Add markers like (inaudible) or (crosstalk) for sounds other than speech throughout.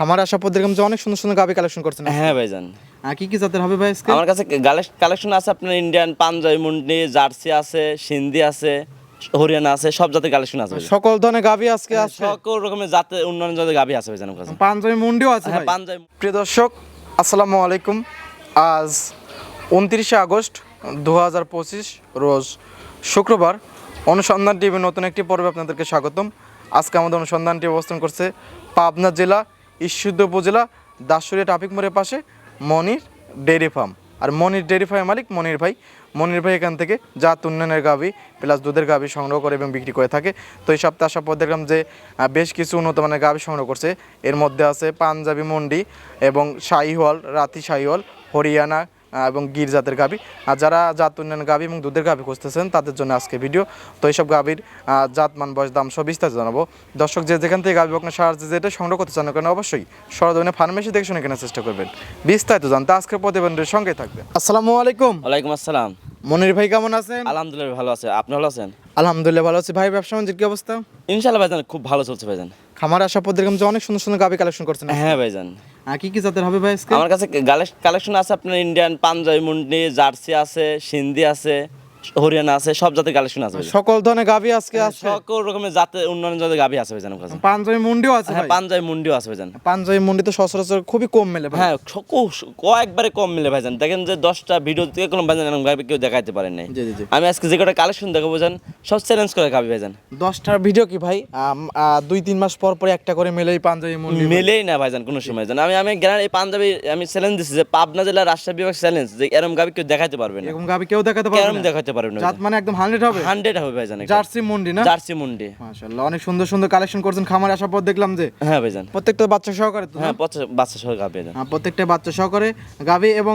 খামার আসা পর দেখলাম যে অনেক সুন্দর সুন্দর গাবি কালেকশন করছেন হ্যাঁ ভাইজান। কি কি জাতের হবে ভাই আজকে? আমার কাছে কালেকশন আছে আপনার ইন্ডিয়ান পাঞ্জাবি মুন্ডি জার্সি আছে সিন্ধি আছে হরিয়ানা আছে সব জাতের কালেকশন আছে সকল ধরনের গাবি আজকে আছে। সকল রকমের জাতের উন্নয়ন জাতের গাভি আছে ভাইজান আমার কাছে। পাঞ্জাবি মুন্ডিও আছে হ্যাঁ ভাই। পাঞ্জাবি প্রিয় দর্শক আসসালামু আলাইকুম। আজ উনত্রিশে আগস্ট দু হাজার পঁচিশ রোজ শুক্রবার। অনুসন্ধান টিভির নতুন একটি পর্বে আপনাদেরকে স্বাগতম। আজকে আমাদের অনুসন্ধানটি অবস্থান করছে পাবনা জেলা ঈশ্বরদী উপজেলা দাসুরিয়া ট্রাফিক মোড়ের পাশে মনির ডেয়ারি ফার্ম। আর মনির ডেয়ারি ফার্মের মালিক মনির ভাই। মনির ভাই এখান থেকে জাত উন্নয়নের গাভি প্লাস দুধের গাভি সংগ্রহ করে এবং বিক্রি করে থাকে। তো এই সপ্তাহে আসার পর দেখলাম যে বেশ কিছু উন্নত মানের গাভি সংগ্রহ করছে। এর মধ্যে আছে পাঞ্জাবি মন্ডি এবং শাহিওয়াল, রাতি শাহিওয়াল, হরিয়ানা এবং গির জাতের গাভি। আর যারা জাত উন্নয়ন গাভি এবং দুধের গাভি খুঁজতেছেন তাদের জন্য আজকে ভিডিও। তো এইসব গাভির জাত মান বয়স দাম সব বিস্তারিত জানাব। দর্শক যে যেখান থেকে গাভি আপনার সাহায্যে যেটা সংগ্রহ করতে চান কেন অবশ্যই সরজমিনে ফার্মেসি দেখে শুনে কেনার চেষ্টা করবেন। বিস্তারিত জানতে আজকের প্রতিবেদনের সঙ্গে থাকবে আসসালামু আলাইকুম। ওয়ালাইকুম আসসালাম। মনির ভাই কেমন আছেন? আলহামদুলিল্লাহ ভালো আছে। আপনি ভালো আছেন? আলহামদুলিল্লাহ ভালো আছি। ভাই ব্যবসা বাণিজ্যের কি অবস্থা? ইনশাল্লাহ ভাইজান খুব ভালো চলছে ভাইজান খামার আসা পদ্ধতি কিন্তু অনেক সুন্দর সুন্দর গাবি কালেকশন করছেন হ্যাঁ ভাইজান। আর কি কি জাতের হবে ভাই আজকে? আমার কাছে কালেকশন আছে আপনার ইন্ডিয়ান পাঞ্জাবি মুন্ডি জার্সি আছে সিন্ধি আছে। হরিয়ানা আছে সব জাতের কালেকশন আছে সকল ধরনের গাভি আজকে আছে। সকল রকমের জাতের উন্নয়ন জাতের গাভি আছে ভাইজান আমার কাছে পাঞ্জাবি মুন্ডিও আছে হ্যাঁ পাঞ্জাবি মুন্ডিও আছে ভাইজান পাঞ্জাবি মুন্ডি তো সচরাচর খুবই কম মেলে হ্যাঁ কয়েকবারে কম মিলে ভাইজান দেখেন যে দশটা ভিডিও থেকে কোনো ভাইজান এরকম গাভি কেউ দেখাইতে পারেন নাই। আমি আজকে যে কটা কালেকশন দেখাবো ভাইজান সব চ্যালেঞ্জ করে গাভি ভাইজান দশটার ভিডিও কি ভাই? দুই তিন মাস পর পর একটা করে মেলেই পাঞ্জাবি মুন্ডি মেলেই না ভাইজান কোনো সময় জান। আমি আমি এই পাঞ্জাবি আমি চ্যালেঞ্জ দিচ্ছি যে পাবনা জেলা রাজশাহী বিভাগ চ্যালেঞ্জ যে এরকম গাভি কেউ দেখাইতে পারবে না। এরকম গাভি কেউ দেখাতে পারবে না? পারবে না জাত মানে একদম হান্ড্রেড হবে? হান্ড্রেড হবে ভাইজান জার্সি মুন্ডি না? জার্সি মুন্ডি। মাশাআল্লাহ অনেক সুন্দর সুন্দর কালেকশন করছেন খামার আসার পর দেখলাম যে হ্যাঁ ভাইজান। প্রত্যেকটা বাচ্চা সহকারে তো হ্যাঁ বাচ্চা বাচ্চা সহ গাভি হ্যাঁ, প্রত্যেকটা বাচ্চা সহকারে গাভি এবং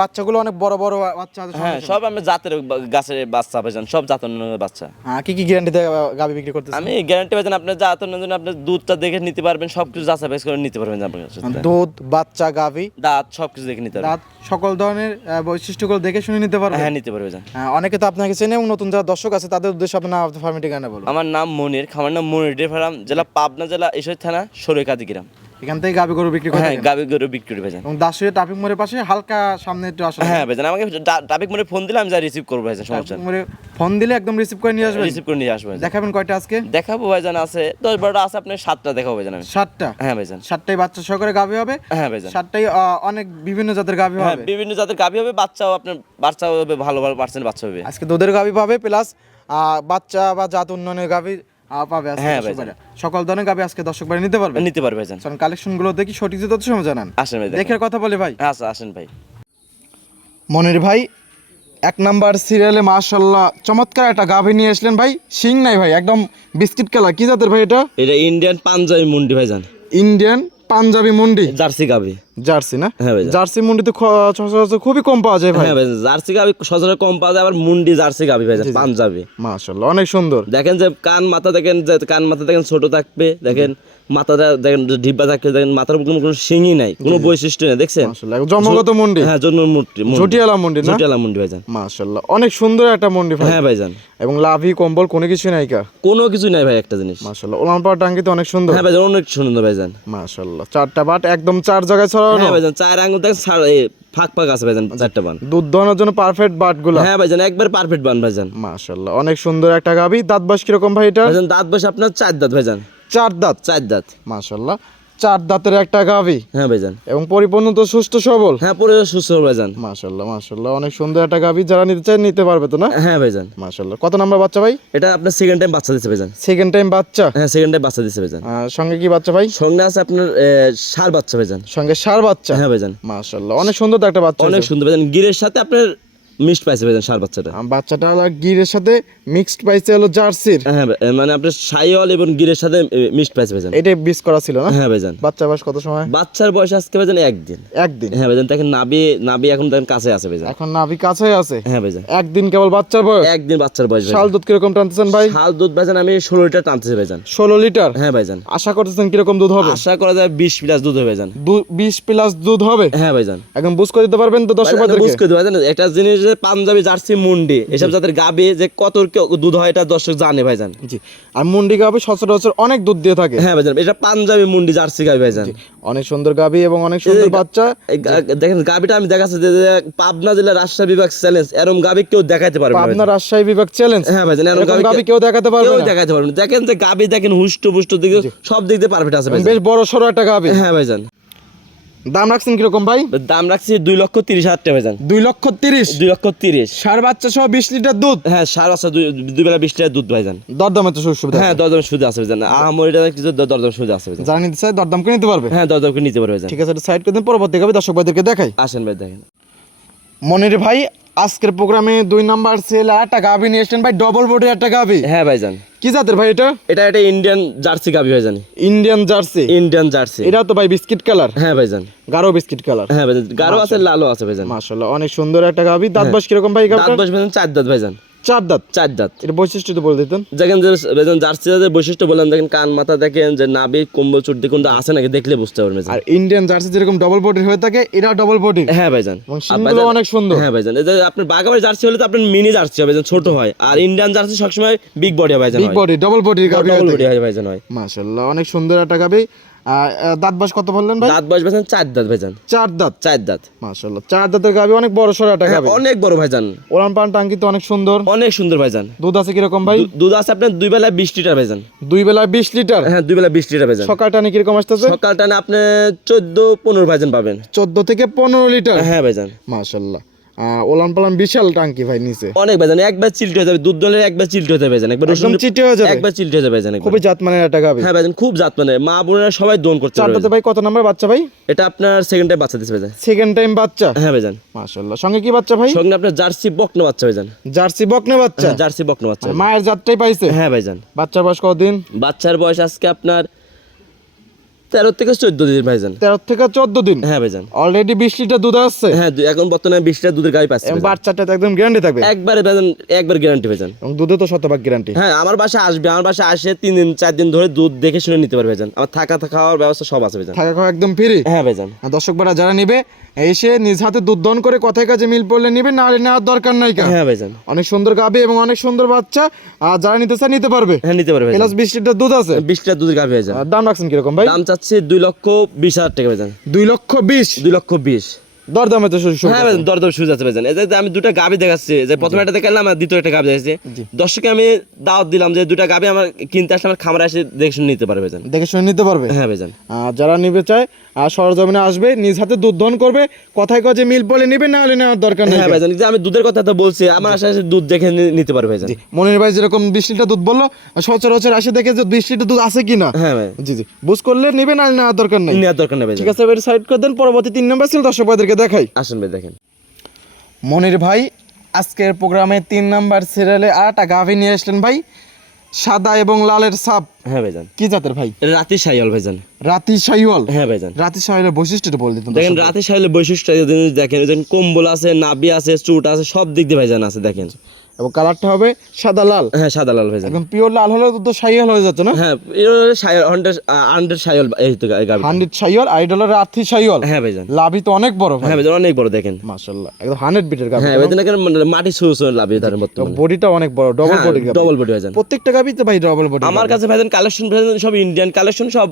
বাচ্চাগুলো অনেক বড় বড় বাচ্চা আছে হ্যাঁ সব আমি জাতের গাছের বাচ্চা ভাইজান সব জাতের বাচ্চা। হ্যাঁ কি কি গ্যারান্টি দিয়ে গাভি বিক্রি করতেছেন? আমি গ্যারান্টি পাচ্ছেন আপনার জাতের জন্য আপনি দুধটা দেখে নিতে পারবেন সব কিছু যাচাই বাছাই করে নিতে পারবেন আপনার কাছে। দুধ বাচ্চা গাভি দাঁত সবকিছু দেখে নিতে পারবেন। দাঁত সকল ধরনের বৈশিষ্ট্যগুলো দেখে শুনে নিতে পারবে হ্যাঁ নিতে পারবেন ভাইজান। হ্যাঁ, অনেকে তো আপনাকে চেনে এবং নতুন যারা দর্শক আছে, তাদের উদ্দেশ্যে আপনার ফার্মের ঠিকানা বলুন। আমার নাম মনির, খামার নাম মনির ডে ফার্ম জেলা পাবনা, জেলা ঈশ্বর থানা সরৈকাদি গ্রাম। এখান থেকে গাভি গরু বিক্রি করে হ্যাঁ গাবি গরু বিক্রি করে ভাইজান। এবং দাসুরিয়া ট্রাফিক মোড়ের পাশে হালকা সামনে একটু আসলে হ্যাঁ ভাইজান আমাকে ট্রাফিক মোড়ে ফোন দিলে আমি যা রিসিভ করব ভাইজান সমস্যা মোড়ে ফোন দিলে একদম রিসিভ করে নিয়ে আসবেন? রিসিভ করে নিয়ে আসব ভাইজান। দেখাবেন কয়টা আজকে? দেখাবো ভাইজান আছে দশ বারোটা আছে আপনার সাতটা দেখাবো ভাইজান আমি। সাতটা? হ্যাঁ ভাইজান। সাতটাই বাচ্চা সহকারে গাভি হবে? হ্যাঁ ভাইজান। সাতটাই আহ, অনেক বিভিন্ন জাতের গাভি হ্যাঁ হবে। বিভিন্ন জাতের গাভি হবে বাচ্চাও আপনার বাচ্চাও হবে ভালো ভালো পার্সেন্ট বাচ্চা হবে। আজকে দুধের গাভি পাবে প্লাস বাচ্চা বা জাত উন্নয়নের গাভি পাবে হ্যাঁ। সকল ধরনের গাভি আজকে দর্শক ভাই নিতে পারবে নিতে পারবে ভাইজান। কালেকশনগুলো দেখি সঠিক তথ্য সময় জানান। আসেন ভাই দেখে কথা বলি ভাই। আচ্ছা আসেন ভাই। মনির ভাই এক নাম্বার সিরিয়ালে মাশাল্লাহ চমৎকার একটা গাভি নিয়ে আসলেন ভাই। শিং নাই ভাই একদম বিস্কিট কালার। কি জাতের ভাই এটা? এটা ইন্ডিয়ান পাঞ্জাবি মুন্ডি ভাইজান। ইন্ডিয়ান পাঞ্জাবি মুন্ডি। জার্সি গাভি জার্সি না? হ্যাঁ। জার্সি মুন্ডি তো সচরাচর খুবই কম পাওয়া যায় ভাই। হ্যাঁ ভাইজান জার্সি গাবি সচরাচর কম পাওয়া যায় আবার মুন্ডি জার্সি গাবি ভাই পাঞ্জাবি। মাশাআল্লাহ অনেক সুন্দর। দেখেন যে কান মাথা দেখেন যে কান মাথা দেখেন ছোট থাকবে দেখেন। মাথাটা দেখেন ডিব্বা থাকবে দেখেন মাথার কোনো কোনো শিঙি নাই কোনো বৈশিষ্ট্য নেই দেখছেন? জন্মগত মুন্ডি। হ্যাঁ জন্ম মুন্ডি। ঝুটিয়ালা মুন্ডি না? ঝুটিয়ালা মুন্ডি ভাইজান। মাশাল্লাহ। অনেক সুন্দর একটা মুন্ডি ভাই। হ্যাঁ ভাইজান। এবং লাভি কম্বল কোনো কিছু নাই কা? কোনো কিছু নাই ভাই একটা জিনিস। মাশাল্লাহ। ওলান পাওয়ার টাঙ্কি তো অনেক সুন্দর। হ্যাঁ ভাইজান অনেক সুন্দর ভাইজান। মাশাল্লাহ। চারটা বাট একদম চার জায়গায় ছড়ানো। হ্যাঁ ভাইজান চার ছাড় এ, ফাঁক ফাঁক আছে ভাইজান চারটা বান দুধ দোয়ানোর জন্য পারফেক্ট বাটগুলা হ্যাঁ ভাইজান একবার পারফেক্ট বান ভাইজান। মাশাল্লাহ। অনেক সুন্দর একটা গাবি। দাঁত বাস কীরকম ভাই এটা? ভাইজান দাঁত বসে আপনার চার দাঁত ভাইজান। চার দাঁত। চার দাঁত। মাশাল্লাহ চার দাঁতের একটা গাবি হ্যাঁ ভাইজান। এবং পরিপূর্ণ তো সুস্থ সবল। হ্যাঁ পুরো সুস্থ ভাইজান। মাশাল্লাহ মাশাল্লাহ অনেক সুন্দর একটা গাবি যারা নিতে চায় নিতে পারবে তো না? হ্যাঁ ভাইজান। মাশাল্লাহ কত নাম্বার বাচ্চা ভাই? এটা আপনার সেকেন্ড টাইম বাচ্চা দিচ্ছে ভাইজান। সেকেন্ড টাইম বাচ্চা? হ্যাঁ সেকেন্ড টাইম বাচ্চা দিচ্ছে ভাইজান। সঙ্গে কি বাচ্চা ভাই? সঙ্গে আছে আপনার সার বাচ্চা ভাইজান। সঙ্গে সার বাচ্চা? হ্যাঁ ভাইজান। মাশাল্লাহ অনেক সুন্দর একটা বাচ্চা অনেক সুন্দর ভাইজান। গিরের সাথে আপনার মিক্সড পাইছে ভাইজান ষাঁড় বাচ্চাটা। বাচ্চাটা হলো গিরের সাথে মিক্সড পাইছে হলো জার্সির। হ্যাঁ ভাই, মানে আপনার সাইওয়াল এবং গিরের সাথে মিক্সড পাইছে ভাইজান বিস করা ছিল না? হ্যাঁ ভাইজান বাচ্চা বয়স কত সময়? বাচ্চার বয়স আজকে ভাইজান একদিন। একদিন? হ্যাঁ ভাইজান দেখেন নাবি নাবি এখন দেখেন কাছে আছে ভাইজান এখন নাভি কাছে আছে? হ্যাঁ ভাইজান একদিন কেবল বাচ্চার বয়স? একদিন বাচ্চার বয়স শাল দুধ কীরকম টানতেছেন ভাই? শাল দুধ ভাইজান আমি ষোলো লিটার টানতেছি ভাইজান ষোলো লিটার? হ্যাঁ ভাইজান আশা করতেছেন কীরকম দুধ হবে? আশা করা যায় বিশ প্লাস দুধ হবে ভাইজান বিশ প্লাস দুধ হবে? হ্যাঁ ভাইজান একদম বুঝ করে দিতে পারবেন তো দর্শক ভাইজান, বুঝ করে ভাইজান একটা জিনিস যে পাঞ্জাবি জার্সি মুন্ডি এসব জাতের গাবি যে কত দুধ হয় এটা দর্শক জানে ভাইজান। জি। আর মুন্ডি গাবি সচরাচর অনেক দুধ দিয়ে থাকে। হ্যাঁ ভাইজান এটা পাঞ্জাবি মুন্ডি জার্সি গাবি ভাইজান। অনেক সুন্দর গাবি এবং অনেক সুন্দর বাচ্চা। দেখেন গাবিটা আমি দেখাচ্ছি যে পাবনা জেলা রাজশাহী বিভাগ চ্যালেঞ্জ এরম গাবি কেউ দেখাতে পারবে পাবনা রাজশাহী বিভাগ চ্যালেঞ্জ? হ্যাঁ ভাইজান এরম এরকম গাবি কেউ দেখাতে পারবে কেউ না। দেখাইতে পারবে দেখেন যে গাবি দেখেন হুষ্ট পুষ্ট দিকে সব দিক দিয়ে পারফেক্ট আছে ভাই বেশ বড় সড়ো একটা গাবি। হ্যাঁ ভাইজান। দাম রাখছেন কীরকম ভাই? দাম রাখছি দুই লক্ষ তিরিশ হাজার টাকা ভাইজান। দুই লক্ষ তিরিশ? দুই লক্ষ তিরিশ। সার বাচ্চা সহ বিশ লিটার দুধ? হ্যাঁ সার বাচ্চা দুই বেলা বিশ লিটার দুধ ভাইজান। দরদাম তো সুযোগ সুবিধা হ্যাঁ দরদাম সুবিধা আছে ভাইজান। আমার এটা কিছু দরদাম সুবিধা আছে ভাইজান। যারা নিতে চায় দরদাম করে নিতে পারবে? হ্যাঁ দরদাম করে নিতে পারবে ঠিক আছে সাইড করে দিন পরবর্তী দেখাবে দর্শক ভাইদেরকে দেখাই। আসেন ভাই দেখেন মনির ভাই আজকের প্রোগ্রামে দুই নাম্বার সেল একটা গাভি নিয়ে এসছেন। ভাই ডবল বডি একটা গাভি। হ্যাঁ ভাইজান। কি জাতের ভাই এটা? এটা এটা ইন্ডিয়ান জার্সি গাবি ভাইজান। ইন্ডিয়ান জার্সি ইন্ডিয়ান জার্সি এটা তো ভাই বিস্কিট কালার হ্যাঁ ভাইজান। গাঢ় বিস্কিট কালার হ্যাঁ ভাইজান। গাঢ় আছে লালও আছে ভাইজান। মাশাআল্লাহ অনেক সুন্দর একটা গাভি। দাঁত বাস কীরকম ভাই দাঁত বাস বয়স ভাইজান চার দাঁত ভাইজান। চার দাঁত। চার দাঁত। এর বৈশিষ্ট্য তো বলে দিতেন। দেখেন যে জার্সি জাতের বৈশিষ্ট্য বললাম দেখেন কান মাথা দেখেন যে নাভি কম্বল চুটি কোনটা আছে নাকি দেখলে বুঝতে পারবেন আর ইন্ডিয়ান জার্সি যেরকম ডবল বডির হয়ে থাকে এটা ডবল বডি হ্যাঁ ভাইজান। অনেক সুন্দর। হ্যাঁ ভাইজান। আপনার বাগাবাড়ি জার্সি হলে তো আপনার মিনি জার্সি হবে ছোট হয়। আর ইন্ডিয়ান জার্সি সবসময় বিগ বডি হয় ভাইজান বিগ বডি ডবল বডির ডবল বডি হয় ভাইজান হয়। মাশাআল্লাহ অনেক সুন্দর একটা গাবি দাঁত বাস কত বললেন ভাই? দাঁত বয়স ভাইজান চার দাঁত ভাইজান চার দাঁত? চার দাঁত। মাশাআল্লাহ। চার দাঁতের গাবি অনেক বড় সড় একটা হ্যাঁ, গাবি। অনেক বড় ভাইজান। ওলান পান টাঙ্কি তো অনেক সুন্দর। অনেক সুন্দর ভাইজান। দুধ আছে কীরকম ভাই? দুধ আছে আপনার দুই বেলা বিশ লিটার ভাইজান। দুই বেলা বিশ লিটার? হ্যাঁ দুই বেলা বিশ লিটার ভাইজান। সকাল টানে কীরকম আসতেছে? সকাল টানে আপনি চোদ্দ পনেরো ভাইজান পাবেন। চোদ্দ থেকে পনেরো লিটার? হ্যাঁ ভাইজান। মাশাল্লাহ আহ, ওলান পালান বিশাল টাঙ্কি ভাই নিচে। অনেক ভাইজান একবার চিলটে হয়ে যাবে দুধ দলের একবার চিলটে হতে ভাইজান একবার একদম রসুন চিটে হয়ে যাবে। একবার চিলটে হয়ে যাবে ভাইজান খুবই জাত মানের একটা গাবি হ্যাঁ ভাইজান খুব জাত মানে মা বোনেরা সবাই দোন করতে পারবে চারটাতে ভাই কত নাম্বার বাচ্চা ভাই? এটা আপনার সেকেন্ড টাইম বাচ্চা দিচ্ছে ভাইজান। সেকেন্ড টাইম বাচ্চা? হ্যাঁ ভাইজান। মাশাল্লাহ সঙ্গে কি বাচ্চা ভাই? সঙ্গে আপনার জার্সি বকনো বাচ্চা ভাইজান। জার্সি বকনে বাচ্চা? হ্যাঁ, জার্সি বকনো বাচ্চা। মায়ের জাতটাই পাইছে? হ্যাঁ ভাইজান। বাচ্চার বয়স কতদিন? বাচ্চার বয়স আজকে আপনার তেরো থেকে চোদ্দ দিন ভাইজান। তেরো থেকে চোদ্দ দিন? হ্যাঁ ভাইজান। অলরেডি বিশ লিটার দুধ আসছে হ্যাঁ এখন বর্তমানে বিশ লিটার দুধের গাড়ি পাচ্ছে বাচ্চাটা একদম গ্যারান্টি থাকবে? একবারে ভাইজান একবার গ্যারান্টি ভাইজান। দুধে তো শতভাগ গ্যারান্টি হ্যাঁ আমার বাসায় আসবে আমার বাসায় আসে তিন দিন চার দিন ধরে দুধ দেখে শুনে নিতে পারবে ভাইজান। আমার থাকা খাওয়ার ব্যবস্থা সব আছে ভাইজান। থাকা খাওয়া একদম ফ্রি হ্যাঁ ভাইজান। দর্শক বারা যারা নিবে এসে নিজ হাতে দুধ দহন করে কথায় কাজে মিল পড়লে নিবে না নেওয়ার দরকার নাই হ্যাঁ ভাইজান। অনেক সুন্দর গাবে এবং অনেক সুন্দর বাচ্চা আর যারা নিতে চায় নিতে পারবে। হ্যাঁ নিতে পারবে প্লাস বিশ লিটার দুধ আছে। বিশ লিটার দুধের গাভি ভাইজান। দাম রাখছেন কীরকম ভাই? দাম চাচ্ছে দুই লক্ষ বিশ হাজার টাকা ভাইজান দুই লক্ষ বিশ? দুই লক্ষ বিশ। দর দামে তো শুরু হ্যাঁ ভাইজান দর দর সুযোগ আছে ভাইজান এই যে আমি দুটা গাবি দেখাচ্ছি। যে প্রথমে একটা দেখালাম আর দ্বিতীয় একটা গাভি দেখাচ্ছি। দর্শকে আমি দাওয়াত দিলাম যে দুটা গাবি আমার কিনতে আসলে আমার খামারে এসে দেখে শুনে নিতে পারবে ভাইজান দেখে শুনে নিতে পারবে? হ্যাঁ ভাইজান আর যারা নিবে চায় আর সরজমিনে আসবে নিজ হাতে দুধ দহন করবে কথায় কাজে মিল বলে নিবে না হলে নেওয়ার দরকার নেই। হ্যাঁ ভাইজান যে আমি দুধের কথা তো বলছি আমার আশা আছে দুধ দেখে নিতে পারবে ভাইজান মনির ভাই যেরকম বিশ লিটার দুধ বলল সচরাচর আসে দেখে যে বিশ লিটার দুধ আছে কিনা। হ্যাঁ ভাই। জি জি বুঝ করলে নিবে না নেওয়ার দরকার নেই। নেওয়ার দরকার নেই ঠিক আছে এবার সাইড করে দেন পরবর্তী তিন নম্বর ছিল দর্শক ভাইদেরকে দেখাই। আসেন ভাই দেখেন। মনির ভাই আজকের প্রোগ্রামে তিন নাম্বার সিরিয়ালে আর একটা গাভি নিয়ে আসলেন ভাই। সাদা এবং লালের সাপ হ্যাঁ ভাইজান। কি জাতের ভাই? রাতি সাইওয়াল ভাইজান। রাতি সাইওয়াল হ্যাঁ ভাইজান। রাতি সাইওয়ালের বৈশিষ্ট্যটা বলে দিতেন দেখেন রাতি সাইওয়ালের বৈশিষ্ট্য যদি দেখেন দেখেন কম্বল আছে নাবি আছে চুট আছে সব দিক দিয়ে ভাইজান আছে দেখেন। এবং কালারটা হবে সাদা লাল। হ্যাঁ সাদা লাল ভাইজান একদম পিওর লাল হলে তো শাহিওয়াল হয়ে যাচ্ছে না? হ্যাঁ সাইয়াল হান্ড্রেড হান্ড্রেড সাইয়াল এই তো গাবি হান্ড্রেড আইডলের রাতি শাহিওয়াল। হ্যাঁ ভাইজান। লাভই তো অনেক বড় হ্যাঁ ভাইজান অনেক বড় দেখেন। মাশাআল্লাহ একদম হান্ড্রেড বিটের গাভি হ্যাঁ এখানে মানে মাটি শুরু লাভ তার বডিটা অনেক বড় ডবল বডি ডবল বডি ভাইজান। প্রত্যেকটা গাভি তো ভাই ডবল বডি আমার কাছে ভাইজান কালেকশন ভাইজান সব ইন্ডিয়ান কালেকশন সব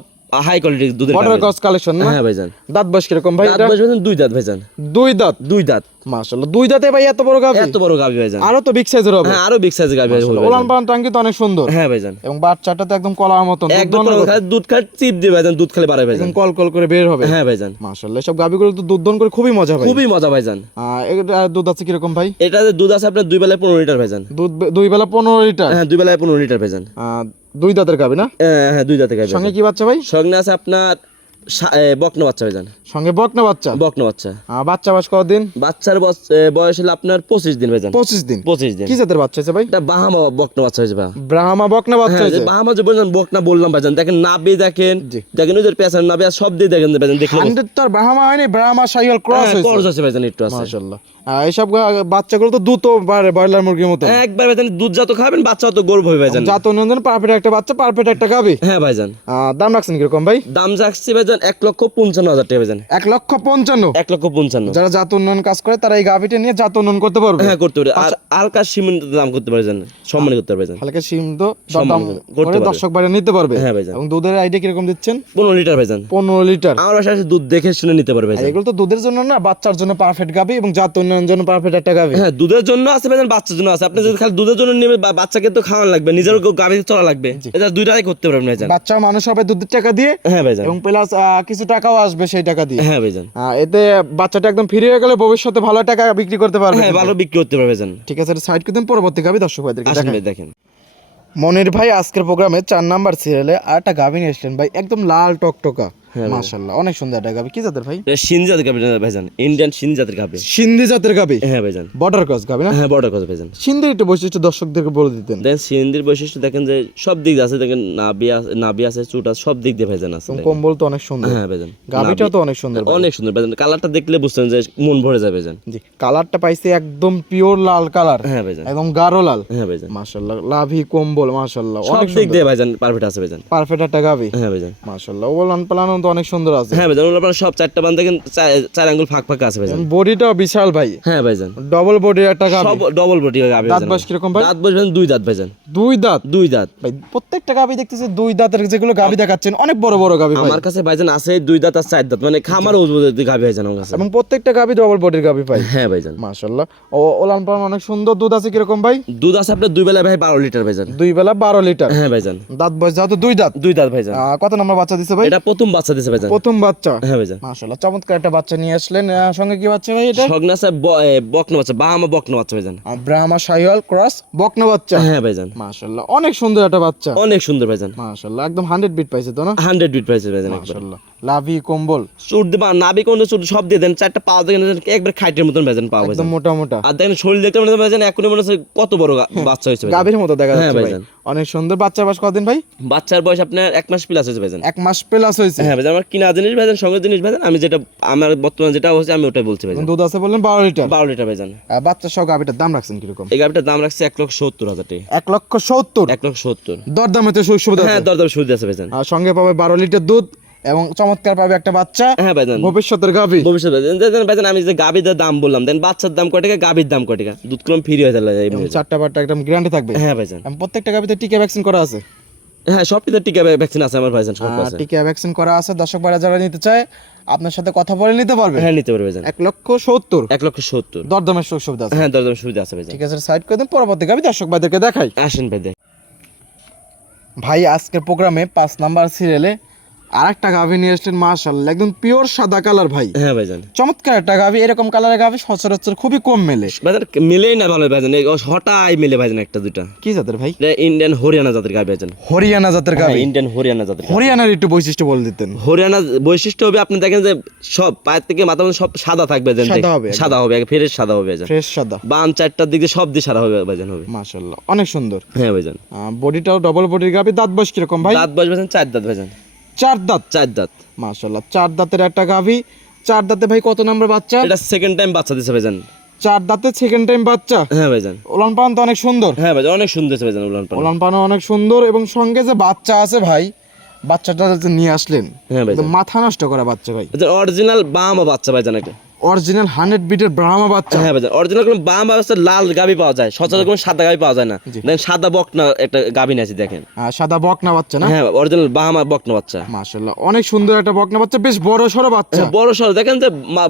হাই কোয়ালিটির দুধের বর্ডার ক্রস কালেকশন না? হ্যাঁ ভাইজান। দাঁত বয়স কীরকম ভাই দাঁত বয়স ভাইজান দুই দাঁত ভাইজান। দুই দাঁত? দুই দাঁত। মাশাআল্লাহ দুই দাঁতে ভাই এত বড় গাভি? এত বড় গাভি ভাইজান। আরও তো বিগ সাইজের হবে। হ্যাঁ আরও বিগ সাইজের গাভি হবে ওলান পান তো অনেক সুন্দর। হ্যাঁ ভাইজান। এবং বাচ্চাটা তো একদম কলার মতন একদম দুধ খায় চিপ দিয়ে ভাইজান দুধ খালে বাড়ায় ভাইজান। কল কল করে বের হবে। হ্যাঁ ভাইজান। মাশাআল্লাহ সব গাভিগুলো তো দুধ দহন করে খুবই মজা ভাই। খুবই মজা ভাইজান। এটা দুধ আছে কীরকম ভাই? এটা দুধ আছে আপনার দুই বেলায় পনেরো লিটার ভাইজান। দুধ দুই বেলা পনেরো লিটার? হ্যাঁ দুই বেলায় পনেরো লিটার ভাইজান। দুই দাঁতের না? হ্যাঁ, দুই দাঁতে গাভি সঙ্গে কি বাচ্চা ভাই? সঙ্গে আছে আপনার বকনা বাচ্চা ভাইজান। সঙ্গে বকনা বাচ্চা? বকনা বাচ্চা। বাচ্চা বাস কদিন বাচ্চার বয়স হলো আপনার পঁচিশ দিন ভাইজান। পঁচিশ দিন। পঁচিশ দিন। কি জাতের বাচ্চা আছে ভাই? এটা বাহামা বকনা বাচ্চা হয়েছে ভাই। ব্রাহ্মা বকনা বাচ্চা হ্যাঁ, হয়েছে? বাহামা যে বললাম বকনা বললাম ভাইজান। দেখেন নাবি দেখেন। দেখেন ওদের পেছার নাবি আর সব দিয়ে দেখেন ভাইজান ব্রাহ্মা হয়নি ব্রাহ্মা সাইয়াল ক্রস হ্যাঁ, হয়েছে ভাইজান একটু আছে। মাশাআল্লাহ। এইসব বাচ্চাগুলো তো ব্রয়লার মুরগির মতো একবার ভাইজান দুধ যত খাবেন বাচ্চা তো গর্ব হবে ভাইজান। জাত অনুযায়ী পারফেক্ট একটা বাচ্চা পারফেক্ট একটা হ্যাঁ ভাইজান। দাম রাখছেন কীরকম ভাই? দাম যাচ্ছে ভাইজান এক লক্ষ পঞ্চান্ন হাজার টাকা ভাইজান। এক লক্ষ পঞ্চান্ন? এক লক্ষ পঞ্চান্ন। যারা জাত উন্নয়ন কাজ করে তারা এই গাভিটা নিয়ে জাত উন্নয়ন করতে পারবে। হ্যাঁ করতে পারে আর হালকা সীমিত দাম করতে পারবেন সম্মান করতে পারবেন হালকা সিম তো সম্মান দরদাম করতে করে পারবে। দর্শক বাইরে নিতে পারবে। হ্যাঁ ভাইজান। এবং দুধের আইডিয়া কীরকম দিচ্ছেন? পনেরো লিটার ভাইজান। পনেরো লিটার। আমার বাসায় দুধ দেখে শুনে নিতে পারবে এগুলো তো দুধের জন্য না বাচ্চার জন্য পারফেক্ট গাভি এবং জাত জন্য পারফেক্ট একটা গাভি। হ্যাঁ দুধের জন্য আছে ভাইজান বাচ্চার জন্য আছে। আপনি যদি খালি দুধের জন্য নেবে বাচ্চাকে তো খাওয়ানো লাগবে নিজের গাভী চলা লাগবে। এটা দুইটাই করতে পারবেন ভাইজান। বাচ্চার মানুষ হবে দুধের টাকা দিয়ে হ্যাঁ ভাইজান। এবং প্লাস কিছু টাকাও আসবে সেই টাকা দিয়ে। হ্যাঁ ভাইজান। এতে বাচ্চাটা একদম ফ্রি হয়ে গেলে ভবিষ্যতে ভালো টাকা বিক্রি করতে পারবে হ্যাঁ ভালো বিক্রি করতে পারবে ভাইজান। ঠিক আছে সাইড করে দিন পরবর্তী গাভি দর্শক ভাইদেরকে দেখেন। মনির ভাই আজকের প্রোগ্রামে চার নাম্বার সিরিয়ালে আর একটা গাভি নিয়ে এসলেন ভাই একদম লাল টকটকা। মাশাল্লাহ অনেক সুন্দর একটা গাভি কি জাতের ভাই? এটা সিন্ধি জাতের না ভাইজান ইন্ডিয়ান সিন্ধি জাতের গাভী সিন্ধি জাতের গাভি হ্যাঁ ভাইজান। বর্ডার ক্রস গাভি না? হ্যাঁ বড় কথা ভাইজান। সিন্ধির একটু বৈশিষ্ট্য দর্শকদেরকে বলে দিতেন। দেখেন সিন্ধির বৈশিষ্ট্য দেখেন যে সব দিক আছে দেখেন নাবি আছে নাবি আছে চুট আছে সব দিক দিয়ে ভাইজান আছে কম্বল তো অনেক সুন্দর। হ্যাঁ ভাইজান গাভিটাও তো অনেক সুন্দর অনেক সুন্দর ভাইজান। কালারটা দেখলে বুঝতেন যে মন ভরে যাবে ভাইজান। জি কালারটা পাইছে একদম পিওর লাল কালার। হ্যাঁ ভাইজান। একদম গাঢ় লাল। হ্যাঁ ভাইজান। মাশাল্লাহ লাভি কম্বল মাশাল্লাহ সব অনেক দিক দিয়ে ভাইজান পারফেক্ট আছে ভাইজান। পারফেক্ট একটা গাভি হ্যাঁ ভাইজান। মাশাল্লাহ ওলান পালানো তো অনেক সুন্দর আছে। হ্যাঁ ভাইজান আপনার সব চারটা বান দেখেন চার- আঙ্গুল ফাঁক ফাঁক আছে ভাইজান। বডিটাও বিশাল ভাই। হ্যাঁ ভাইজান। ডবল বডির একটা গাভি। সব ডবল বডি গাভী দাঁত। বয়স কীরকম ভাই? দাঁত বয়স দুই দাঁত ভাইজান। দুই দাঁত? দুই দাঁত। ভাই প্রত্যেকটা গাভি দেখতেছে দুই দাঁতের যেগুলো গাভি দেখাচ্ছেন অনেক বড় বড় গাভি ভাই। আমার কাছে ভাইজান আছে দুই দাঁত আর চার দাঁত মানে খামার ওজুদ গাভী ভাইজান আমার কাছে। এবং প্রত্যেকটা গাভি ডবল বডির গাভি ভাই। হ্যাঁ ভাইজান। মাশাল্লাহ ও ওলান পালান অনেক সুন্দর দুধ আছে কীরকম ভাই? দুধ আছে আপনার দুই বেলা ভাই বারো লিটার ভাইজান। দুই বেলা বারো লিটার। হ্যাঁ ভাইজান। দাঁত বয়স যেহেতু দুই দাঁত। দুই দাঁত ভাইজান। কত নম্বর বাচ্চা দিছে ভাই? এটা প্রথম বাচ্চা দিছে ভাইজান। প্রথম বাচ্চা? হ্যাঁ ভাইজান। মাশাল্লাহ চমৎকার একটা বাচ্চা নিয়ে আসলেন। সঙ্গে কি বাচ্চা ভাই এটা? বকনা বাচ্চা বাহামা বকনা বাচ্চা ভাইজান। ব্রাহ্মা শাহিওয়াল ক্রস বকনা বাচ্চা। হ্যাঁ ভাইজান। মাশাল্লাহ অনেক সুন্দর একটা বাচ্চা। অনেক সুন্দর ভাইজান। মাশাল্লাহ একদম হান্ড্রেড বিট পাইছে তো না? হান্ড্রেড বিট প্রাইস ভাইজান মাশাল্লাহ লাভি কম্বল। চুট দিবা নাবি কোন চুট সব দিয়ে দেন চারটা পা দেখেন একবার খাইটের মতন ভাইজান পাওয়া একদম মোটা মোটা। আর দেখেন শরীর দেখতে মনে হয় ভাইজান এখনই মনে হচ্ছে কত বড় বাচ্চা হয়েছে। গাভীর মতো দেখা হ্যাঁ যাচ্ছে ভাই। ভাইজান। অনেক সুন্দর। বাচ্চার বয়স কতদিন ভাই? বাচ্চার বয়স আপনার এক মাস প্লাস হয়েছে ভাইজান। এক মাস প্লাস হয়েছে? হ্যাঁ ভাইজান আমার কিনা জিনিস ভাইজান সঙ্গে জিনিস ভাইজান আমি যেটা আমার বর্তমানে যেটা হচ্ছে আমি ওটাই বলছি ভাইজান। দুধ আছে বললেন বারো লিটার। বারো লিটার ভাইজান। বাচ্চা সহ গাভিটার দাম রাখছেন কীরকম? এই গাভিটার দাম রাখছে এক লক্ষ সত্তর হাজার টাকা। এক লক্ষ সত্তর? এক লক্ষ সত্তর। দরদাম সুযোগ সুবিধা হ্যাঁ। দরদাম সুবিধা আছে ভাইজান। আর সঙ্গে পাবে বারো লিটার দুধ। এবং চমৎকার পাবে একটা বাচ্চা। হ্যাঁ ভাইজান। ভবিষ্যতের গাভী। ভবিষ্যৎ ভাইজান। আমি যে গাভির দাম বললাম দেন বাচ্চার দাম কয় টাকা গাভির দাম কয় টাকা? দুধ কলম ফ্রি হয়ে যাবে চারটা বারটা একদম গ্যারান্টি থাকবে। হ্যাঁ ভাইজান। প্রত্যেকটা গাভীতে টিকা ভ্যাকসিন করা আছে। হ্যাঁ সবটিতে টিকা ভ্যাকসিন আছে আমার ভাইজান সব আছে। টিকা ভ্যাকসিন করা আছে। দর্শক ভাইরা যারা নিতে চায় আপনার সাথে কথা বলে নিতে পারবে। হ্যাঁ নিতে পারবে ভাইজান। এক লক্ষ সত্তর। এক লক্ষ সত্তর। দরদামের সুযোগ সুবিধা আছে। হ্যাঁ দরদাম সুবিধা আছে ভাইজান। ঠিক আছে সাইড করে দিন পরবর্তী গাভী দর্শক ভাইদেরকে দেখাই। আসেন ভাই ভাই আজকের প্রোগ্রামে পাঁচ নাম্বার সিরিয়ালে আর একটা গাভী নিয়ে এসলেন মার্শাল্লাহ একদম পিওর সাদা কালার ভাই। হ্যাঁ ভাইজান। চমৎকার একটা গাভী এরকম কালারের গাভী সচরাচর খুবই কম মেলে। ভাইজান মিলেই না ভালো ভাইজান হঠাৎ মিলে ভাইজান একটা দুটা কি জাতের ভাই? এটা ইন্ডিয়ান হরিয়ানা জাতের গাভি ভাইজান। হরিয়ানা জাতের গাভী। ইন্ডিয়ান হরিয়ানা জাতের হরিয়ানার একটু বৈশিষ্ট্য বলে দিতেন। হরিয়ানা বৈশিষ্ট্য হবে আপনি দেখেন যে সব পায়ের থেকে মাথা পর্যন্ত সব সাদা থাকবে যেন সাদা হবে। সাদা হবে ফ্রেশ সাদা হবে ভাইজান। ফ্রেশ সাদা। বাম চারটার দিক সব দিয়ে সাদা হবে ভাইজান হবে। মাশাল্লাহ অনেক সুন্দর। হ্যাঁ ভাইজান। বডিটাও ডবল বডির গাভী দাঁত বয়স কীরকম ভাই? দাঁত বয়স ভাইজান চার দাঁত ভাইজান। চার দাঁত। চার দাঁত। মাশাল্লাহ চার দাঁতের একটা গাভী। চার দাঁতে ভাই কত নম্বর বাচ্চা? এটা সেকেন্ড টাইম বাচ্চা দিছে ভাইজান। চার দাঁতে সেকেন্ড টাইম বাচ্চা? হ্যাঁ ভাইজান। ওলান পান তো অনেক সুন্দর। হ্যাঁ ভাইজান অনেক সুন্দর হয়েছে ভাইজান উলান পান। ওলান পানও অনেক সুন্দর এবং সঙ্গে যে বাচ্চা আছে ভাই বাচ্চাটা যে নিয়ে আসলেন হ্যাঁ ভাই মাথা নষ্ট করা বাচ্চা ভাই। অরিজিনাল বাম বাচ্চা ভাইজান একটা অরিজিনাল হান্ড্রেড বিটের ব্রাহ্মা বাচ্চা। হ্যাঁ ভাইজান অরিজিনাল কোন বাম বাচ্চা লাল গাবি পাওয়া যায় সচরাচর কোনো সাদা গাবি পাওয়া যায় না। দেখেন সাদা বকনা একটা গাবি আছে দেখেন। সাদা বকনা বাচ্চা না? হ্যাঁ অরিজিনাল বাম বকনা বাচ্চা। মাশাল্লাহ অনেক সুন্দর একটা বকনা বাচ্চা বেশ বড় সড়ো বাচ্চা। হ্যাঁ, বড় সড়। দেখেন যে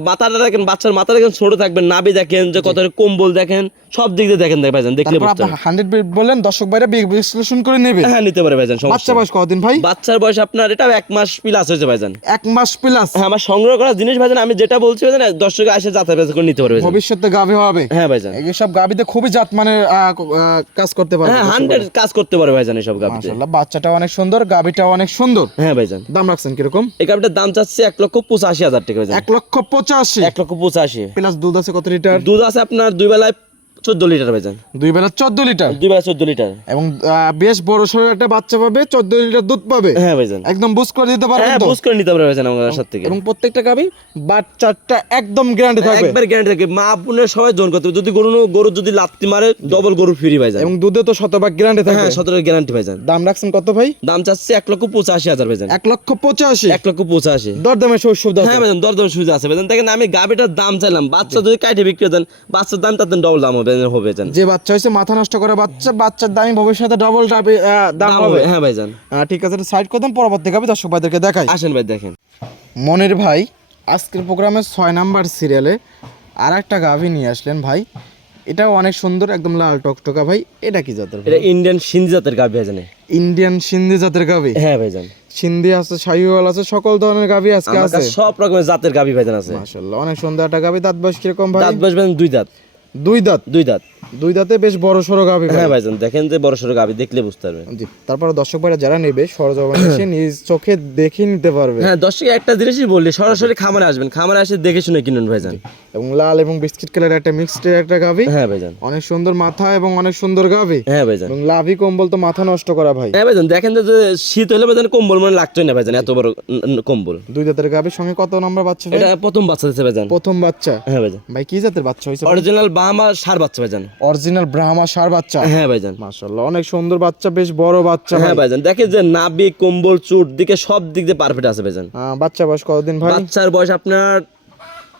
মাথাটা দেখেন বাচ্চার মাথা দেখেন ছোট থাকবে নাবি দেখেন যে কত কম্বল দেখেন সব দিক দিয়ে দেখেন দেখ ভাইজান দেখলে বুঝতে হান্ড্রেড বিট বললেন দর্শক ভাইরা বিশ্লেষণ করে নেবে। হ্যাঁ নিতে পারে ভাইজান বাচ্চা বয়স কতদিন ভাই? বাচ্চার বয়স আপনার এটা এক মাস প্লাস হয়েছে ভাইজান। এক মাস প্লাস হ্যাঁ আমার সংগ্রহ করা জিনিস ভাইজান আমি যেটা বলছি ভাইজান দর্শক আসে যাতায়াত করে নিতে পারবে ভবিষ্যতে গাভী হবে। হ্যাঁ ভাইজান। এই সব গাভীতে খুবই জাত মানে কাজ করতে পারবে। হ্যাঁ হান্ড্রেড কাজ করতে পারে ভাইজান এসব সব মাশাল্লাহ বাচ্চাটা অনেক সুন্দর গাভীটা অনেক সুন্দর। হ্যাঁ ভাইজান। দাম রাখছেন কীরকম? এই গাভিটার দাম চাচ্ছে এক লক্ষ পঁচাশি হাজার টাকা ভাইজান। এক লক্ষ পঁচাশি। এক লক্ষ পঁচাশি। প্লাস দুধ আছে কত লিটার? দুধ আছে আপনার দুই বেলায় চোদ্দ লিটার ভাইজান দুই বেলা চোদ্দ লিটার? দুই বেলা চোদ্দ লিটার। এবং বেশ বড় সড়ো একটা বাচ্চা পাবে চোদ্দ লিটার দুধ পাবে? হ্যাঁ ভাইজান একদম বুঝ করে দিতে পারবেন হ্যাঁ বুঝ করে নিতে পারবে ভাইজান আমার সাথে থেকে। এবং প্রত্যেকটা গাবি বাচ্চাটা একদম গ্যারান্টি থাকবে। একবার গ্যারান্টি থাকে মা বোনের সবাই জোন করতে। যদি গরু গরু যদি লাত্তি মারে ডবল গরু ফ্রি ভাইজান এবং দুধে তো শতভাগ গ্যারান্টি থাকবে। হ্যাঁ সতেরো গ্যারান্টি ভাইজান দাম রাখছেন কত ভাই? দাম চাচ্ছে এক লক্ষ পঁচাশি হাজার ভাইজান এক লক্ষ পঁচাশি? এক লক্ষ পঁচাশি। দরদামের সুবিধা। হ্যাঁ ভাইজান দরদাম সুবিধা আছে ভাইজান দেখেন আমি গাবিটার দাম চাইলাম। বাচ্চা যদি কাটে বিক্রি দেন বাচ্চার দাম তাদের ডবল দাম হবে। হবে ভাইজান যে বাচ্চা হয়েছে মাথা নষ্ট করে বাচ্চা বাচ্চার দামই ভবিষ্যতে ডবল দাম দাম হবে। হ্যাঁ ভাইজান। আহ, ঠিক আছে সাইড করতাম পরবর্তী দর্শক ভাইদেরকে দেখাই। আসেন ভাই দেখেন। মনির ভাই আজকের প্রোগ্রামের ছয় নাম্বার সিরিয়ালে আর একটা গাভি নিয়ে আসলেন ভাই। এটাও অনেক সুন্দর একদম লাল টকটকা ভাই। এটা কি জাতের এটা ইন্ডিয়ান সিন্ধি জাতের গাবি ভাইজান ইন্ডিয়ান সিন্ধি জাতের গাভি? হ্যাঁ ভাইজান। সিন্ধি আছে শাহিওয়াল আছে সকল ধরনের গাভি আজকে আছে। সব রকমের জাতের গাবি ভাইজান আছে। মাশাআল্লাহ অনেক সুন্দর একটা গাভি দাঁত বয়স কীরকম ভাই? দাঁত বসবেন দুই দাঁত। দুই দাঁত। দুই দাঁত। দুই দাঁতে বেশ বড় সড়ো গাভি হ্যাঁ ভাইজান দেখেন যে বড় সড়ো গাবি দেখলে বুঝতে পারবেন। জি তারপরে দর্শক ভাইরা যারা নেবে সরজমিনে (coughs) এসে নিজ চোখে দেখে নিতে পারবে। হ্যাঁ দর্শক একটা জিনিসই বললি সরাসরি খামারে আসবেন খামারে এসে দেখে শুনে কিনুন ভাইজান। এবং লাল এবং বিস্কিট কালার একটা মিক্সড একটা গাভি। হ্যাঁ ভাইজান। অনেক সুন্দর মাথা এবং অনেক সুন্দর গাভি। হ্যাঁ ভাইজান। এবং লাভি কম্বল তো মাথা নষ্ট করা ভাই। হ্যাঁ ভাইজান দেখেন যে শীত হলে ভাইজান কম্বল মনে লাগতোই না ভাইজান এত বড় কম্বল। দুই জাতের গাভির সঙ্গে কত নম্বর বাচ্চা এটা প্রথম বাচ্চা দিচ্ছে ভাইজান। প্রথম বাচ্চা। হ্যাঁ ভাইজান। ভাই কি জাতের বাচ্চা হয়েছে অরিজিনাল বাহামা সার বাচ্চা ভাইজান অরিজিনাল ব্রাহ্মা সার বাচ্চা? হ্যাঁ ভাইজান মাশাআল্লাহ অনেক সুন্দর বাচ্চা বেশ বড় বাচ্চা হ্যাঁ ভাইজান দেখেন যে নাবি কম্বল চুট দিকে সব দিক দিয়ে পারফেক্ট আছে ভাইজান আহ, বাচ্চা বয়স কতদিন ভাই? বাচ্চার বয়স আপনার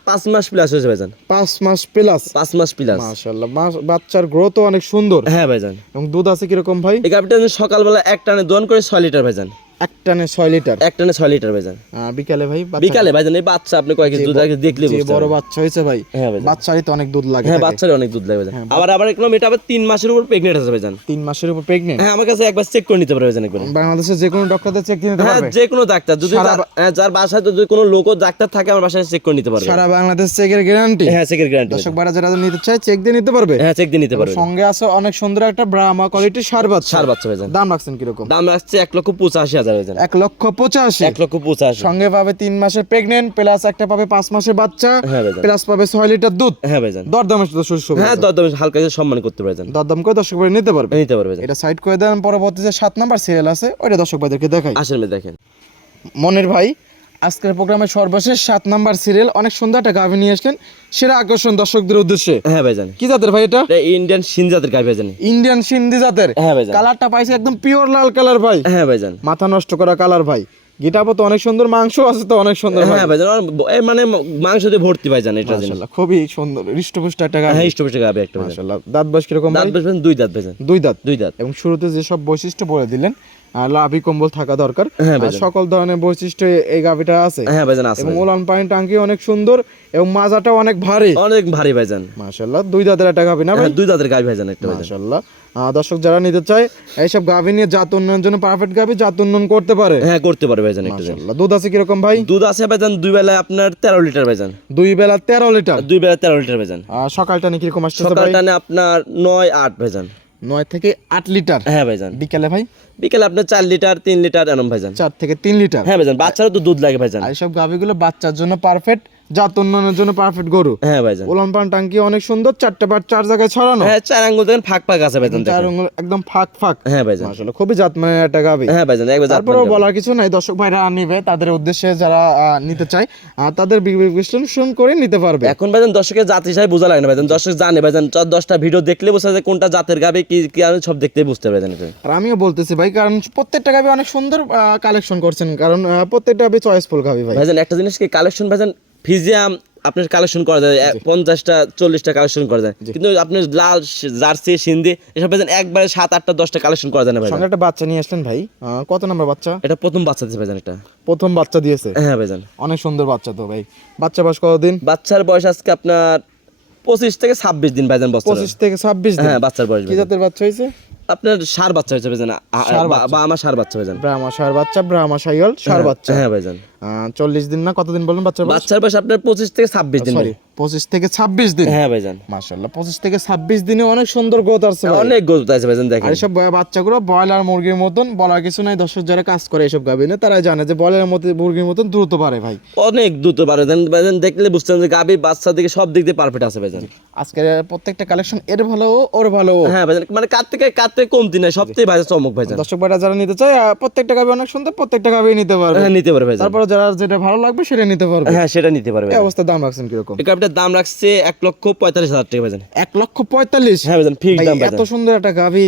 পাঁচ মাস প্লাস হয়েছে ভাইজান পাঁচ মাস প্লাস পাঁচ মাস প্লাস মাশাআল্লাহ বাচ্চার গ্রোথও অনেক সুন্দর। হ্যাঁ ভাইজান এবং দুধ আছে কীরকম ভাই? এই গাভিটা সকালবেলা এক টানে দোয়ান করে ছয় লিটার ভাইজান এক টানে ছয় লিটার? এক টানে ছয় লিটার ভাইজান। আহ, বিকালে ভাই বিকালে ভাইজান এই বাচ্চা আপনি কয়েক দুধ আগে দেখলে বড় বাচ্চা হয়েছে ভাই হ্যাঁ বাচ্চারই তো অনেক দুধ লাগে হ্যাঁ থাকে। বাচ্চার অনেক দুধ লাগে ভাইজান। আবার আবার একদম এটা আবার তিন মাসের উপর প্রেগনেন্ট আছে ভাইজান। তিন মাসের উপর প্রেগনেন্ট হ্যাঁ আমার কাছে একবার চেক করে নিতে পারবে ভাইজান একবার। বাংলাদেশের যে কোনো ডক্টরদের চেক নিতে হ্যাঁ পারবে। যে কোনো ডাক্তার যদি হ্যাঁ, যার বাসায় যদি কোনো লোকও ডাক্তার থাকে আমার বাসায় চেক করে নিতে পারবে। সারা বাংলাদেশ চেকের গ্যারান্টি হ্যাঁ চেকের গ্যারান্টি দর্শক ভাইরা যারা নিতে চায় চেক দিয়ে নিতে পারবে? হ্যাঁ চেক দিয়ে নিতে পারবে। সঙ্গে আছে অনেক সুন্দর একটা ব্রাহ্মা কোয়ালিটির সার বাচ্চা। সার বাচ্চা ভাইজান। দাম রাখছেন কীরকম? দাম আসছে এক লক্ষ পঁচাশি হাজার এক লক্ষ পঁচাশি। এক লক্ষ পঁচাশি। সঙ্গে পাবে তিন মাসের প্রেগনেন্ট প্লাস একটা পাবে পাঁচ মাসের বাচ্চা হ্যাঁ প্লাস পাবে ছয় লিটার দুধ। হ্যাঁ ভাইজান। সুস্থ হ্যাঁ দরদাম হালকা সম্মান করতে পারবেন দরদাম করে দর্শক ভাই নিতে পারবে। নিতে পারবে এটা সাইড করে দেন পরবর্তী যে সাত নাম্বার সিরিয়াল আছে ওইটা দর্শক ভাইদেরকে দেখাই। আসেন দেখেন। মনের ভাই আজকের প্রোগ্রামের সর্বশেষ সাত নাম্বার সিরিয়াল অনেক সুন্দর একটা গাভি নিয়ে আসলেন। সেরা আকর্ষণ দর্শকদের উদ্দেশ্যে। হ্যাঁ ভাই জানি কি জাতের ভাই এটা? ইন্ডিয়ান সিন জাতের গাভি জানি ইন্ডিয়ান সিন্ধি জাতের। হ্যাঁ ভাইজান। কালারটা পাইছে একদম পিওর লাল কালার ভাই। হ্যাঁ ভাই জানি মাথা নষ্ট করা কালার ভাই। তো অনেক সুন্দর মাংস আছে তো অনেক সুন্দর হ্যাঁ ব- এই মানে মাংস দিয়ে ভর্তি ভাইজান এটা মাশাআল্লাহ খুবই সুন্দর হৃষ্টপুষ্ট একটা হ্যাঁ ইষ্টপুষ্ট গাভি একটা মাশাআল্লাহ দাঁত বয়স কীরকম দাঁত ভাই দুই দাঁত ভাইজান। দুই দাঁত। দুই দাঁত। এবং শুরুতে যেসব বৈশিষ্ট্য বলে দিলেন আর লাভি কম্বল থাকা দরকার। হ্যাঁ সকল ধরনের বৈশিষ্ট্য এই গাভিটা আছে। হ্যাঁ ভাইজান আছে এবং। ওলান পানি টাঙ্কি অনেক সুন্দর এবং মাজাটাও অনেক ভারী। অনেক ভারী ভাইজান। মাশাআল্লাহ দুই দাঁতের একটা গাভি না ভাই? হ্যাঁ দুই দাঁতের গাভি ভাইজান একটা মাশাআল্লাহ। দর্শক যারা নিতে চায় এইসব গাভি নিয়ে জাত উন্নয়নের জন্য পারফেক্ট গাভি জাত উন্নয়ন করতে পারে। হ্যাঁ করতে পারে ভাইজান একটা জিনিস। দুধ আছে কীরকম ভাই? দুধ আছে ভাইজান দুই বেলা আপনার তেরো লিটার ভাইজান। দুই বেলা তেরো লিটার? দুই বেলা তেরো লিটার ভাইজান। আর সকালটা নিয়ে কীরকম আসতেছে সকাল টানে আপনার নয় আট ভাইজান। নয় থেকে আট লিটার? হ্যাঁ ভাইজান। বিকেলে ভাই? বিকেলে আপনার চার লিটার তিন লিটার এরম ভাইজান। চার থেকে তিন লিটার? হ্যাঁ ভাইজান বাচ্চারও তো দুধ লাগে ভাইজান। এইসব গাভিগুলো বাচ্চার জন্য পারফেক্ট জাত উন্নয়নের জন্য পারফেক্ট গরু। হ্যাঁ ভাইজান। ওলান পান টাঙ্কি অনেক সুন্দর চারটে চার জায়গায় ছড়ানো। হ্যাঁ চার আঙ্গুল দেখেন ফাঁক ফাঁক আছে ভাইজান চার। আঙুল একদম ফাঁক ফাঁক। হ্যাঁ ভাইজান। আসলে খুবই জাত মানের একটা গাভি হ্যাঁ ভাইজান একবার জাত তারপরেও মানে বলার কিছু নাই দর্শক ভাইরা নিবে তাদের উদ্দেশ্যে যারা নিতে চায় তাদের বিশ্লেষণ করে নিতে পারবে। এখন ভাইজান দর্শকের জাত হিসাবে বোঝা লাগে না ভাইজান দর্শক জানে ভাইজান দশটা ভিডিও দেখলে বোঝা যায় কোনটা জাতের গাবে কি কি আমি সব দেখতে বুঝতে পারবেন এটা। আর আমিও বলতেছি ভাই কারণ প্রত্যেকটা গাভি অনেক সুন্দর কালেকশন করছেন কারণ প্রত্যেকটা গাভি চয়েসফুল গাভি ভাই। ভাইজান একটা জিনিস কি কালেকশন ভাইজান ফিজিয়াম আপনার কালেকশন করা যায় পঞ্চাশটা চল্লিশটা কালেকশন করা যায়। কিন্তু আপনার লাল জার্সি সিন্ধি এসব ভাইজান একবারে সাত আটটা দশটা কালেকশন করা যায় না সঙ্গে একটা বাচ্চা নিয়ে আসলেন ভাই। কত নাম্বার বাচ্চা? এটা প্রথম বাচ্চা দিচ্ছে ভাইজান এটা। প্রথম বাচ্চা দিয়েছে? হ্যাঁ ভাইজান অনেক সুন্দর বাচ্চা তো ভাই। বাচ্চা বয়স কতদিন? বাচ্চার বয়স আজকে আপনার পঁচিশ থেকে ছাব্বিশ দিন ভাইজান পঁচিশ থেকে ছাব্বিশ দিন? হ্যাঁ বাচ্চার বয়স কি জাতের বাচ্চা হয়েছে? আপনার সার বাচ্চা হয়েছে ভাইজান। বা- আমার সার বাচ্চা ভাইজান। ব্রাহ্মা সার বাচ্চা ব্রাহ্মা সাইল সার বাচ্চা। হ্যাঁ ভাইজান। চল্লিশ দিন না কতদিন বলুন বাচ্চার বয়স? বাচ্চার বয়স আপনার পঁচিশ থেকে ছাব্বিশ দিন সরি পঁচিশ থেকে ছাব্বিশ দিন? হ্যাঁ ভাইজান। মাশাল্লাহ পঁচিশ থেকে ছাব্বিশ দিনে অনেক সুন্দর গ্রোথ ভাই। অনেক আছে ভাইজান দেখেন। এসব বাচ্চাগুলো ব্রয়লার মুরগির মতন বলার কিছু নাই দর্শক যারা কাজ করে এসব গাভিনে তারা জানে যে ব্রয়লার মতো মুরগির মতন দ্রুত পারে ভাই। অনেক দ্রুত পারে ভাইজান। ভাইজান দেখলে বুঝতেন যে গাবি বাচ্চা দিকে সব দিক দিয়ে পারফেক্ট আছে ভাইজান। আজকের প্রত্যেকটা কালেকশন এর ভালো ওর ভালো হ্যাঁ ভাইজান মানে কার থেকে কার থেকে কমতি নাই সবথেকে ভাইজান চমক ভাইজান। দর্শক ভাইরা যারা নিতে চায় প্রত্যেকটা অনেক সুন্দর প্রত্যেকটা নিতে পারবে। হ্যাঁ নিতে পারে ভাইজান। তারপরে যারা যেটা ভালো লাগবে সেটা নিতে পারবে। হ্যাঁ সেটা নিতে পারবে এই অবস্থা দাম রাখছেন কীরকম? এই গাবিটার দাম রাখছে এক লক্ষ পঁয়তাল্লিশ হাজার টাকা ভাইজান। এক লক্ষ পঁয়তাল্লিশ? হ্যাঁ ভাইজান ফিক্স দাম এত সুন্দর একটা গাভি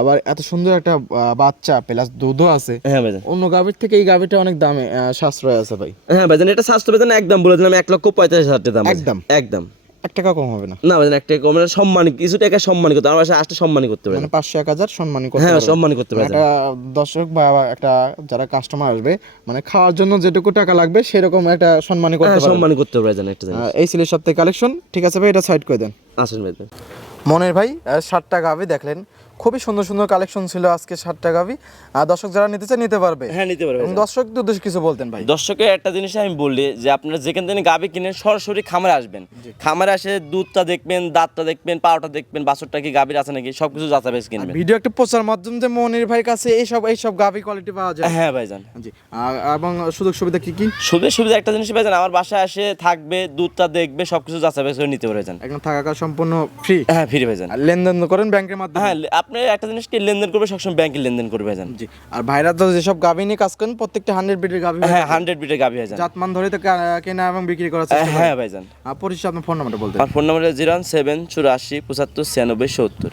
আবার এত সুন্দর একটা বাচ্চা প্লাস দুধও আছে। হ্যাঁ ভাইজান। অন্য গাভির থেকে এই গাভিটা অনেক দামে সাশ্রয় আছে ভাই। হ্যাঁ ভাইজান এটা স্বাস্থ্য ভাইজান একদম বলে দিলাম এক লক্ষ পঁয়তাল্লিশ হাজার টাকা দাম একদম? একদম। এক টাকা কম হবে না। না ভাইজান কম মানে সম্মান কিছু টাকা সম্মান করতে আমার বাসায় আসতে সম্মানই করতে পারে মানে পাঁচশো এক হাজার সম্মানই করতে হ্যাঁ সম্মানই করতে পারে একটা দর্শক বা একটা যারা কাস্টমার আসবে মানে খাওয়ার জন্য যেটুকু টাকা লাগবে সেরকম একটা সম্মানী করতে পারে পারবে। সম্মান করতে পারে জানেন একটা এই ছিল সপ্তাহে কালেকশন ঠিক আছে ভাই এটা সাইড করে দেন। আসেন ভাই মনের ভাই ষাট টাকা আপনি দেখলেন। খুবই সুন্দর সুন্দর কালেকশন ছিল আজকে ষাটটা গাভি। আর দর্শক যারা নিতে চায় নিতে পারবে। হ্যাঁ নিতে পারবে। দর্শক উদ্দেশ্যে কিছু বলতেন ভাই। দর্শকের একটা জিনিস আমি বললি যে আপনারা যেখান থেকে গাবি কিনেন সরাসরি খামারে আসবেন। খামারে আসে দুধটা দেখবেন দাঁতটা দেখবেন পাওয়াটা দেখবেন বাছরটা কি গাবির আছে নাকি সবকিছু যাচাবেশ কিনবেন। ভিডিও একটা প্রচার মাধ্যম যে মনির ভাইয়ের কাছে এইসব এইসব গাভি কোয়ালিটি পাওয়া যায়। হ্যাঁ ভাইজান। জি। এবং সুযোগ সুবিধা কি কি? সুবিধা সুবিধা একটা জিনিস ভাইজান আমার বাসায় আসে থাকবে দুধটা দেখবে সবকিছু যাচাবেশ করে নিতে পারে ভাইজান। একদম থাকা সম্পূর্ণ ফ্রি হ্যাঁ ফ্রি ভাইজান। লেনদেন করেন ব্যাংকের মাধ্যমে। হ্যাঁ আপনি একটা জিনিস কি লেনদেন করবে? সবসময় ব্যাংকে লেনদেন করবে ভাইজান। জি। আর ভাইরা তো যেসব গাভি নিয়ে কাজ করেন প্রত্যেকটা হান্ড্রেড বিটের গাভি হ্যাঁ হান্ড্রেড বিটের গাভি ভাইজান। জাতমান ধরে তো কেনা এবং বিক্রি করা হ্যাঁ করেন। ভাইজান। পরিচয় আপনার ফোন নাম্বারটা বলতেন আমার ফোন নম্বর জিরো সেভেন চুরাশি পঁচাত্তর ছিয়ানব্বই সত্তর।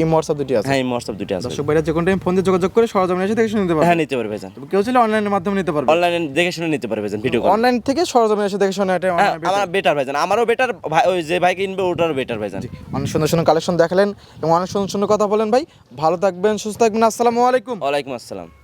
এই হোয়াটসঅ্যাপ দুটি আছে? হ্যাঁ এই হোয়াটসঅ্যাপ দুটো আছে। দর্শক ভাইরা যে কোনো টাইম ফোন দিয়ে যোগাযোগ করে সরজমিনে এসে দেখে শুনে নিতে পারবে। হ্যাঁ নিতে পারবে ভাইজান। কেউ ছিল অনলাইনের মাধ্যমে নিতে পারবে। অনলাইনে দেখে শুনে নিতে পারবে ভাইজান ভিডিও অনলাইন থেকে সরজমিনে এসে দেখে শুনে এটা হ্যাঁ আমার বেটার ভাইজান। আমারও বেটার ভাই ওই যে ভাই কিনবে ওটারও বেটার ভাইজান। অনেক সুন্দর সুন্দর কালেকশন দেখালেন এবং অনেক সুন্দর সুন্দর কথা বলেন ভাই। ভালো থাকবেন সুস্থ থাকবেন। আসসালামু আলাইকুম। ওয়ালাইকুম আসসালাম।